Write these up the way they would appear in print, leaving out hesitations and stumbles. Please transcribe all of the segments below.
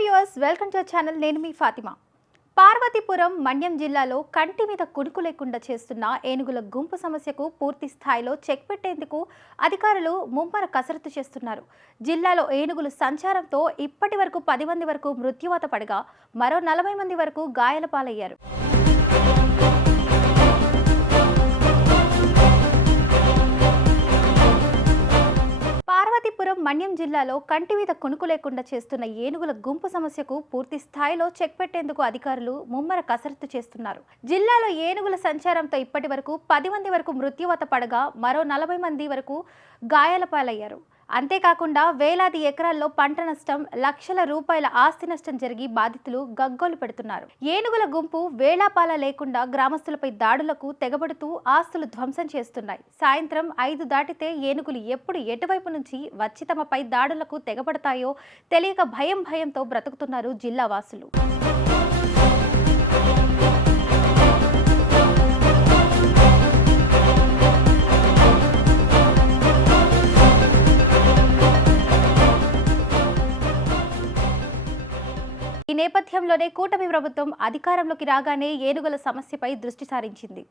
Viewers welcome to our channel. నేను మీ ఫాతిమా. పార్వతీపురం మన్యం జిల్లాలో కంటి మీద కునుకు లేకుండా చేస్తున్న ఏనుగుల గుంపు సమస్యకు పూర్తి స్థాయిలో చెక్ పెట్టేందుకు అధికారులు ముమ్మర కసరత్తు చేస్తున్నారు. జిల్లాలో ఏనుగుల సంచారంతో ఇప్పటి వరకు 10 మంది వరకు మృత్యువాత పడగా మరో 40 మంది వరకు గాయాల పాలయ్యారు. పార్వతీపురం మన్యం జిల్లాలో కంటి మీద కునుకు లేకుండా చేస్తున్న ఏనుగుల గుంపు సమస్యకు పూర్తి స్థాయిలో చెక్ పెట్టేందుకు అధికారులు ముమ్మర కసరత్తు చేస్తున్నారు. జిల్లాలో ఏనుగుల సంచారంతో ఇప్పటి వరకు 10 మంది వరకు మృత్యువాత పడగా మరో 40 మంది వరకు గాయాల పాలయ్యారు. అంతేకాకుండా వేలాది ఎకరాల్లో పంట నష్టం, లక్షల రూపాయల ఆస్తి నష్టం జరిగి బాధితులు గగ్గోలు పెడుతున్నారు. ఏనుగుల గుంపు వేళాపాల లేకుండా గ్రామస్తులపై దాడులకు తెగబడుతూ ఆస్తులు ధ్వంసం చేస్తున్నాయి. సాయంత్రం 5 దాటితే ఏనుగులు ఎప్పుడు ఎటువైపు నుంచి వచ్చి తమపై దాడులకు తెగబడతాయో తెలియక భయంతో బ్రతుకుతున్నారు జిల్లా వాసులు. ఈ నేపథ్యంలోనే కూటమి ప్రభుత్వం అధికారంలోకి రాగానే ఏనుగుల సమస్యపై దృష్టి సారించింది.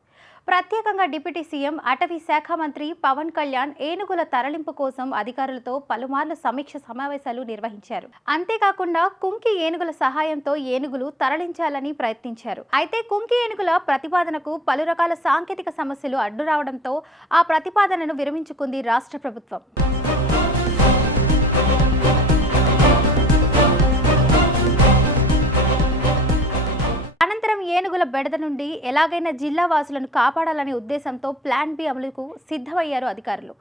ప్రత్యేకంగా డిప్యూటీ సీఎం అటవీ శాఖ మంత్రి పవన్ కళ్యాణ్ ఏనుగుల తరలింపు కోసం అధికారులతో పలుమార్లు సమీక్ష సమావేశాలు నిర్వహించారు. అంతేకాకుండా కుంకి ఏనుగుల సహాయంతో ఏనుగులు తరలించాలని ప్రయత్నించారు. అయితే కుంకి ఏనుగుల ప్రతిపాదనకు పలు రకాల సాంకేతిక సమస్యలు అడ్డు రావడంతో ఆ ప్రతిపాదనను విరమించుకుంది రాష్ట్ర ప్రభుత్వం. అనంతరం ఏనుగుల బెడద నుండి ఎలాగైనా జిల్లా వాసులను కాపాడాలనే ఉద్దేశంతో ప్లాన్ బి అమలుకు సిద్ధమయ్యారు అధికారులు.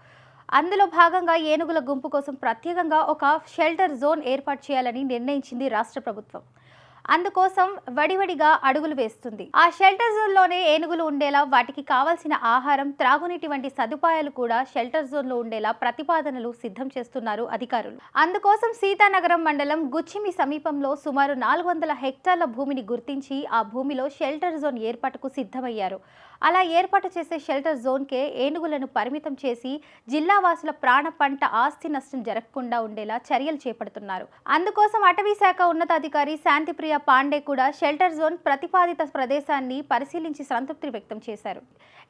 అందులో భాగంగా ఏనుగుల గుంపు కోసం ప్రత్యేకంగా ఒక షెల్టర్ జోన్ ఏర్పాటు చేయాలని నిర్ణయించింది రాష్ట్ర ప్రభుత్వం. అందుకోసం వడివడిగా అడుగులు వేస్తుంది. ఆ షెల్టర్ జోన్లోనే ఏనుగులు ఉండేలా, వాటికి కావాల్సిన ఆహారం, త్రాగునీటి వంటి సదుపాయాలు కూడా షెల్టర్ జోన్లో ఉండేలా ప్రతిపాదనలు సిద్ధం చేస్తున్నారు అధికారులు. అందుకోసం సీతానగరం మండలం గుచ్చిమి సమీపంలో సుమారు 400 హెక్టార్ల భూమిని గుర్తించి ఆ భూమిలో షెల్టర్ జోన్ ఏర్పాటుకు సిద్ధమయ్యారు. అలా ఏర్పాటు చేసే షెల్టర్ జోన్కే ఏనుగులను పరిమితం చేసి జిల్లా వాసుల ప్రాణ, పంట, ఆస్తి నష్టం జరగకుండా ఉండేలా చర్యలు చేపడుతున్నారు. అందుకోసం అటవీ శాఖ ఉన్నతాధికారి శాంతిప్రియ పాండే కూడా షెల్టర్ జోన్ ప్రతిపాదిత ప్రదేశాన్ని పరిశీలించి సంతృప్తి వ్యక్తం చేశారు.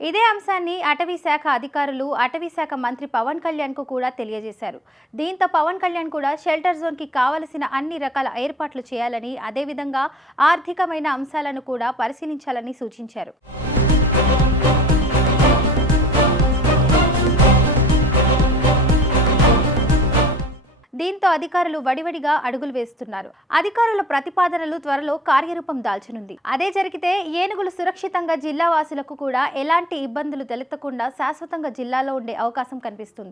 ఇదే అంశాన్ని అటవీ శాఖ అధికారులు అటవీ శాఖ మంత్రి పవన్ కళ్యాణ్ కు కూడా తెలియజేశారు. దీంతో పవన్ కళ్యాణ్ కూడా షెల్టర్ జోన్ కి కావలసిన అన్ని రకాల ఏర్పాట్లు చేయాలని, అదేవిధంగా ఆర్థికమైన అంశాలను కూడా పరిశీలించాలని సూచించారు. దీంతో అధికారులు వడివడిగా అడుగులు వేస్తున్నారు. అధికారుల ప్రతిపాదనలు త్వరలో కార్యరూపం దాల్చనుంది. అదే జరిగితే ఏనుగులు సురక్షితంగా జిల్లా వాసులకు కూడా ఎలాంటి ఇబ్బందులు తలెత్తకుండా శాశ్వతంగా జిల్లాలో ఉండే అవకాశం కనిపిస్తుంది.